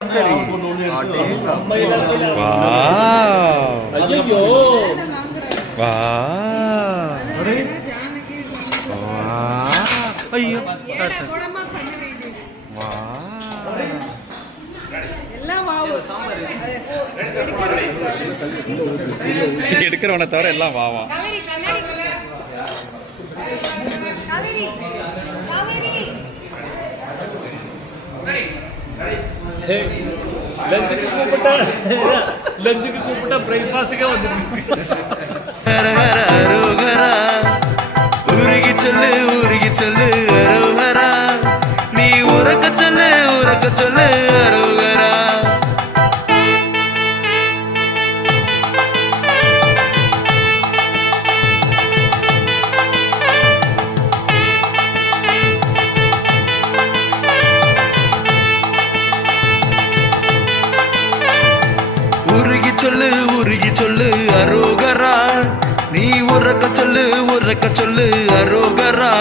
சரி. ஐயோ வா ஐயோ வா எடுக்கிறவனை தவிர எல்லாம் வாவா. லஞ்சுக்கு கூப்பிட்டா பிரேக்ஃபாஸ்டுக்கே வந்துருக்கு. உருகி சொல்லு உருகி சொல்லு அரோகரா, நீ உறக்க சொல்லு உறக்க சொல்லு அரோகரா. உருகி சொல்லு உருகி சொல்லு அரோகரா, நீ உறக்க சொல்லு உறக்க சொல்லு அரோகரா.